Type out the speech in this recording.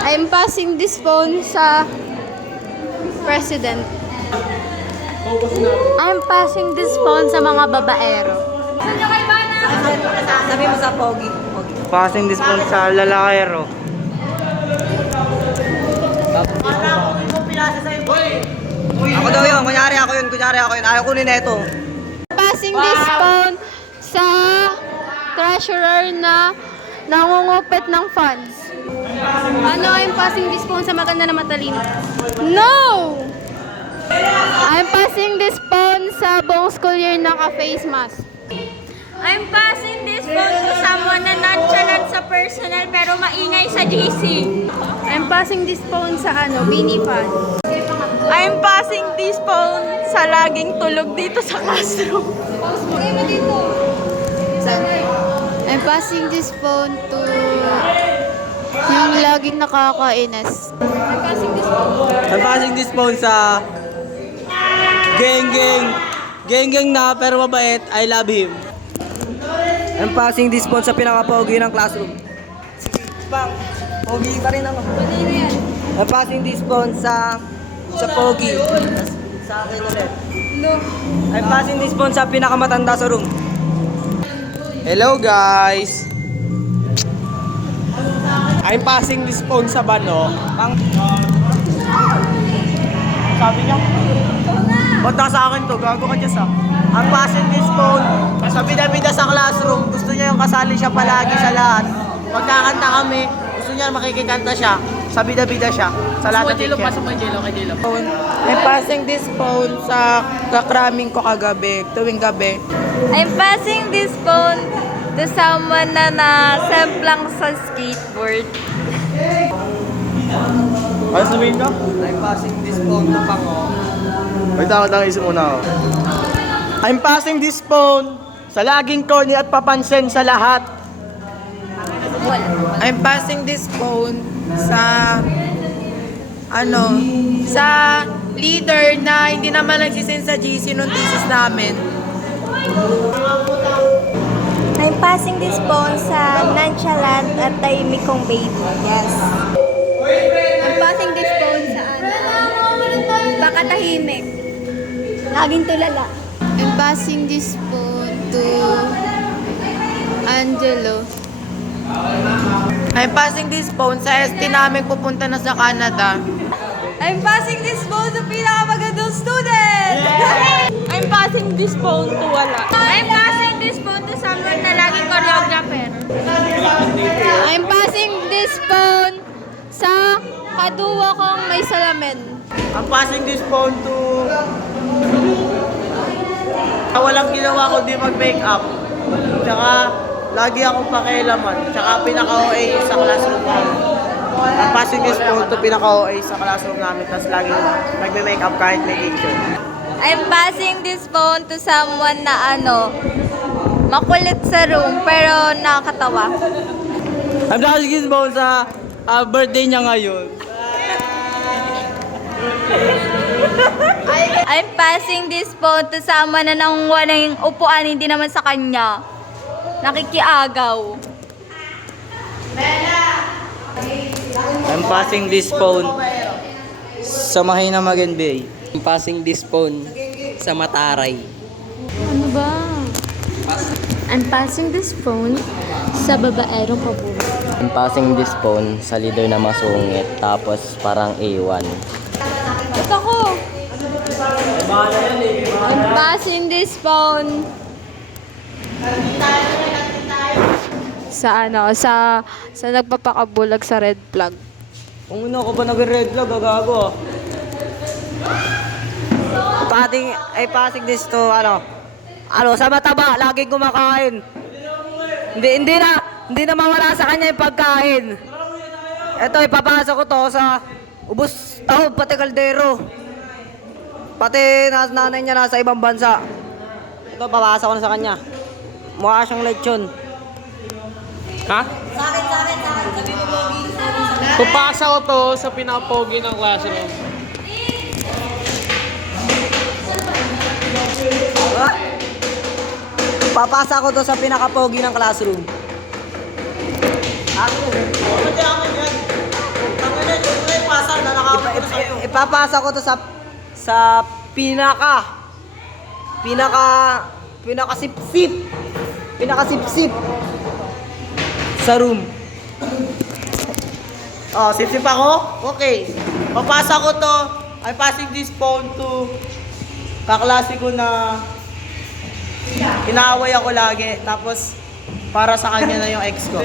I'm passing this phone sa president. I'm passing this phone sa mga babaero. Sabi mo sa pogi. Passing this phone sa lalakero. Ako daw yun. Kunyari ako yun. Ayaw kunin na ito. Passing this phone sa treasurer na nangungupit ng funds. Ano I'm passing this phone sa maganda na matalino? No! I'm passing this phone sa buong school year naka-face mask. I'm passing this phone to someone na nonchalant sa personal pero maingay sa GC. I'm passing this phone sa Bini fan. I'm passing this phone sa laging tulog dito sa classroom. I'm passing this phone to yung laging nakakainis. I'm passing this phone sa geng na pero mabait. I love him. I'm passing this phone sa pinaka-pogi ng classroom. Bang, pogi pa rin ako. I'm passing this phone sa pogi. Sa akin ulit. I'm passing this phone sa pinakamatanda sa room. Hello guys. I'm passing this phone sa Bano. Sabi niya, ba't nasa akin to? Gago ka dyan sa. I'm passing this phone sa bida-bida sa classroom. Gusto niya yung kasali siya palagi sa lahat. Magkakanta kami, gusto niya makikikanta siya. Sa bida-bida siya. Sa lahat ng teacher. I'm passing this phone sa kakraming ko kagabi, tuwing gabi. I'm passing this phone to someone na nasemplang sa skateboard. Ano sabihin ka? I'm passing this phone to Pango. Wait, ako isip muna ako. I'm passing this phone sa laging corny at papansin sa lahat. I'm passing this phone sa sa leader na hindi naman nagsisend sa GC nung thesis namin. I'm passing this phone sa nonchalant at tahimik kong baby. Yes. I'm passing this phone sa baka tahimik. Laging tulala. I'm passing this phone to Angelo. I'm passing this phone sa ST namin pupunta na sa Canada. I'm passing this phone sa pinakamagandang student! I'm passing this phone to wala. I'm passing this phone to someone na laging choreographer. I'm passing this phone sa kaduwa kong may salamin. I'm passing this phone to walang ginawa ko di mag-make up. Tsaka lagi akong pakialaman. Tsaka pinaka-OA sa classroom namin. I'm passing this phone to pinaka-OA sa classroom namin. Tapos lagi magme-make up kahit may teacher. I'm passing this phone to someone na makulit sa room pero nakakatawa. I'm passing this phone sa birthday niya ngayon. I'm passing this phone to someone na nangunguha ng upuan hindi naman sa kanya. Nakikiagaw. I'm passing this phone sa Mahina Magenbay. I'm passing this phone sa Mataray. Ano ba? I'm passing this phone sa babaerong pabuhay. I'm passing this phone sa leader na masungit. Tapos parang A1. Ito ko. I'm passing this phone sa nagpapakabulag sa red flag. Kung ano ko ba nag-red flag, gagago. Passing this to sa mataba, laging kumakain. Hindi na mawala sa kanya yung pagkain. Ito, ipapasok ko to sa ubos tao, pati kaldero. Pati nanay niya nasa ibang bansa. Ito, papasok ko na sa kanya. Mukha siyang lechon. Ha? Sa akin, sabi mo, Bogi. Pupasa ko to sa pinaka-pogi ng classroom. Papasa ko to sa pinaka-pogi ng classroom. ipapasa ko to sa pinakasipsip sa room. Oh, sip-sip ako? Okay. Papasa ko to. I'm passing this phone to kaklase ko na inaaway ako lagi. Tapos, para sa kanya na yung ex ko.